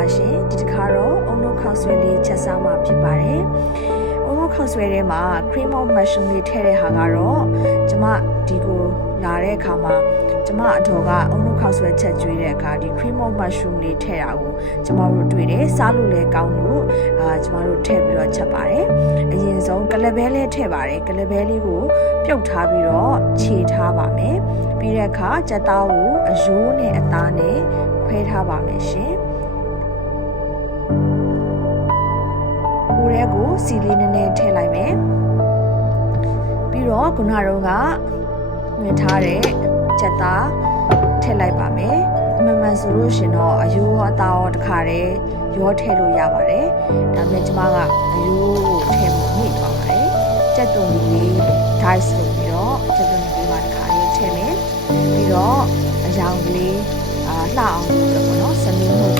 ပါရှင်ဒီတစ်ခါတော့အုံနိုခောက်ဆွဲလေးချက်စားမှာဖြစ်ပါတယ်အုံနိုခောက်ဆွဲထဲမှာ cream of mushroom လေးထည့်တဲ့ဟာကတော့ကျမဒီကိုလာတဲ့အခါမှာကျမအတော်ကအုံနိုခောက်ဆွဲချက်ကျွေးတဲ့အခါဒီ cream of mushroom လေးထည့်တာကိုကျမတို့တွေ့တယ်စားလို့လည်းကောင်းလို့အာကျမတို့ထည့်ပြီးတော့ချက်ပါတယ်အရင်ဆုံးကလဘဲလေးထည့်ပါတယ်ကလဘဲလေးကိုပြုတ်ထားပြီးတော့ခြေထားပါမယ်ပြီးတဲ့အခါကြက်သားကိုအယိုးနဲ့အသားနဲ့ခွဲထားပါမယ်ရှင်။ ကိုရဲကိုစီလေးနည်းနည်းထည့်လိုက်မယ်။ပြီးတော့ခုနကတော့ကငင်ထားတဲ့ချက်သားထည့်လိုက်ပါမယ်။အမှန်မှန်ဆိုလို့ရှင်တော့အယိုးရောအသားရောတစ်ခါတည်းရောထည့်လို့ရပါတယ်။ဒါပေမဲ့ကျမကအယိုးကိုထည့်ဖို့ညှိသွားပါတယ်။ချက်သွန်လေး dice ဆိုပြီးတော့ချက်သွန်လေးပါတစ်ခါလေးထည့်မယ်။ပြီးတော့အယောင်ကလေးအာလှအောင်လုပ်တော့ပေါ့နော်။စမင်းမှုတ်ကလေးကျမ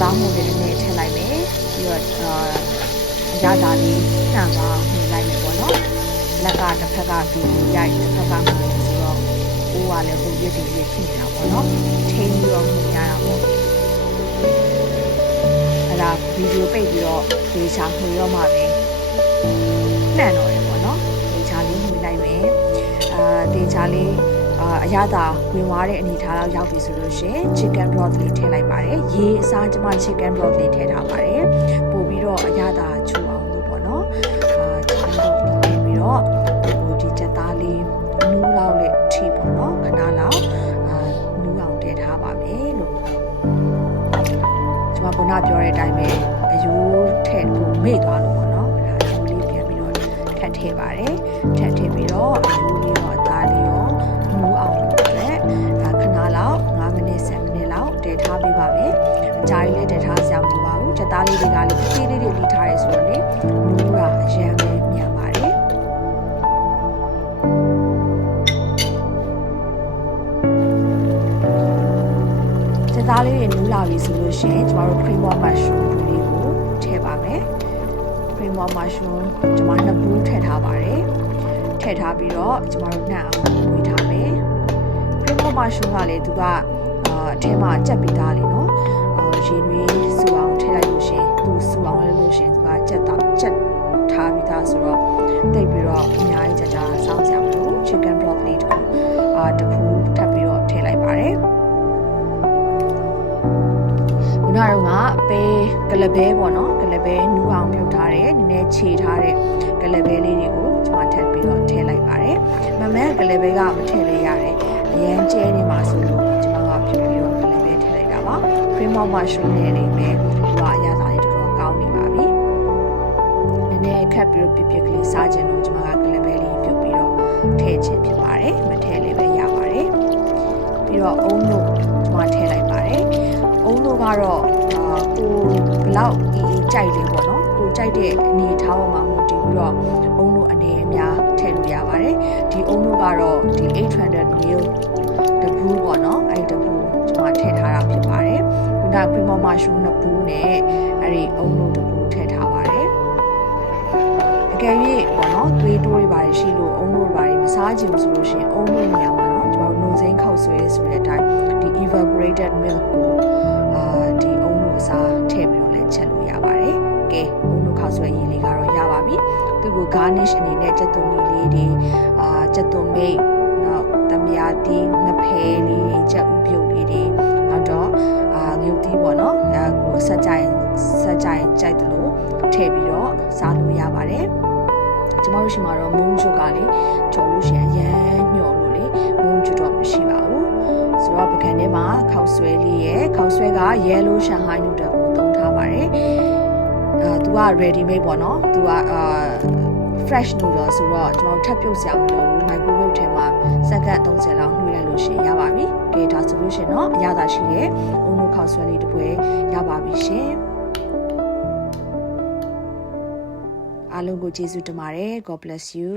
တော့ချက်သားမှုလေးနည်းနည်းထည့်လိုက်မယ်။ပြီးတော့အာရတာလေးနှံပါမြင်လိုက်မယ်ပေါ့နော်။လက်ကတစ်ဖက်ကဗီဒီယိုရိုက်တစ်ဖက်ကမှုဆိုတော့အိုးကလည်းဟိုရစ်တီရစ်ဖြစ်နေတာပေါ့နော်။ထိန်းပြီးတော့မြင်ရတာပေါ့။အဲ့ဒါဗီဒီယိုပိတ်ပြီးတော့ဒေချာမှုရောမှပဲနှံ့တော့တယ်ပေါ့နော်ဒေချာလေးမှုလိုက်မယ်အာဒေချာလေး အာအရသာဝင်သွားတဲ့အနေထားလောက်ရောက်ပြီဆိုလို့ရှိရင် chicken broth လေးထည့်လိုက်ပါတယ်ရေအစားကျမ chicken broth လေးထည့်ထားပါတယ်ပို့ပြီးတော့အရသာချူအောင်လို့ပေါ့နော်အာ chicken broth လေးထည့်ပြီးတော့ဟိုဒီချက်သားလေးနူးလောက်လက်ထိပေါ့နော်ခဏလောက်အာနူးအောင်တည်ထားပါမယ်လို့ကျွန်မခုနပြောတဲ့အတိုင်းပဲအယိုးထည့်ဖို့မေ့သွားလို့ပေါ့နော်အဲ့ဒါအယိုးလေးပြန်ပြီးတော့ထပ်ထည့်ပါတယ်ထပ်ထည့်ပြီးတော့အယိုးလေး အကြာကြီးလည်းတည်ထားစရာမလိုပါဘူးချက်သားလေးတွေကလည်းဖြည်းဖြည်းလေးတွေလီထားရဲဆိုတော့လေနူးတာအရန်ပဲမြန်ပါတယ်စက်သားလေးတွေနူးလာပြီဆိုလို့ရှိရင်ကျမတို့ cream of mushroom လေးကိုထည့်ပါမယ် cream of mushroom ကျမနှစ်ဘူးထည့်ထားပါတယ်ထည့်ထားပြီးတော့ကျမတို့နှံ့အောင်ဝေထားမယ် cream of mushroom ကလေသူကအာအထဲမှာကြက်ပြီးသားလေနော်အာ ရေနွေးစူအောင်ထည့်လိုက်လို့ရှိရင်သူစူအောင်လဲလို့ရှိရင်သူကကြက်တော့ကြက်ထားပြီးသားဆိုတော့တိတ်ပြီးတော့အများကြီးကြာကြာစောင့်ကြမလို့ chicken broth လေးတခုအာတစ်ခုထပ်ပြီးတော့ထည့်လိုက်ပါတယ်ခုနကတော့ကပဲကလဘဲပေါ့နော်ကလဘဲနူးအောင်ပြုတ်ထားတယ်နည်းနည်းခြေထားတဲ့ကလဘဲလေးတွေကိုကျွန်မထပ်ပြီးတော့ထည့်လိုက်ပါတယ်မမဲကလဘဲကမထည့်လိုက်ရတယ်အရန်ကျဲနေမှာဆိုလို့ကျွန်မကပြုတ်ပြီး ပါ cream of mushroom နဲ့နေမယ်ဒီကအရသာလေးတော်တော်ကောင်းနေပါပြီနည်းနည်းခက်ပြီးတော့ပြပြကလေးစားခြင်းလို့ကျွန်မကကလဘဲလေးပြုတ်ပြီးတော့ထည့်ခြင်းဖြစ်ပါတယ်မထည့်လည်းပဲရပါတယ်ပြီးတော့အုံးလို့ကျွန်မထည့်လိုက်ပါတယ်အုံးတို့ကတော့အာကိုဘလောက်အီအီကြိုက်လဲပေါ့နော်ကိုကြိုက်တဲ့အနေအထားပေါ်မှာမူတည်ပြီးတော့အုံးတို့အနေအများထည့်လို့ရပါတယ်ဒီအုံးတို့ကတော့ဒီ800 ml တပူးပေါ့နော်အဲ့ဒီတပူးကျွန်မထည့်ထားတာဖြစ်ပါတယ်ခုနက cream of mushroom နှစ်ပူးနဲ့အဲ့ဒီအုံးတို့တပူးထည့်ထားပါတယ်အကယ်၍ပေါ့နော်သွေးတိုးတွေပါရှိလို့အုံးတို့တွေပါမစားချင်ဘူးဆိုလို့ရှိရင်အုံးတို့နေရာမှာနော်ကျွန်တော်တို့နှုတ်စိမ်းခောက်ဆွဲဆိုတဲ့အတိုင်းဒီ evaporated milk ကိုအာဒီအုံးတို့အစားထည့်ပြီးတော့လည်းချက်လို့ရပါတယ်။ကဲအုံးတို့ခောက်ဆွဲရည်လေးကတော့ရပါပြီ။သူ့ကို garnish အနေနဲ့ချက်သွန်မီလေးတွေအာချက်သွန်မိတ်နောက်တမယာတီးင နော်အဲကိုဆက်ကြိုင်ဆက်ကြိုင်ကြိုက်တယ်လို့ထည့်ပြီးတော့စားလို့ရပါတယ်။ကျမတို့ရှိမှာတော့မုံချုပ်ကလေကြော်လို့ရှိရင်ရမ်းညှော်လို့လေမုံချုပ်တော့မရှိပါဘူးဆိုတော့ပကံထဲမှာခောက်ဆွဲလေးရယ်ခောက်ဆွဲက yellow shanghai noodle ကိုသုံးထားပါတယ်အာသူက ready made ပေါ့နော်သူကအာ fresh noodle ဆိုတော့ကျွန်တော်ထပ်ပြုတ်စရာမလိုဘူး microwave ထဲမှာစက္ကန့်30လောက်နှွှေလိုက်လို့ရှိရင်ရပါပြီ။ကဲဒါဆိုလို့ရှိရင်တော့အရသာရှိရဲ့အုံနိုခောက်ဆွဲလေးတစ်ပွဲရပါပြီရှင်။အားလုံးကိုကျေးဇူးတင်ပါတယ် God bless you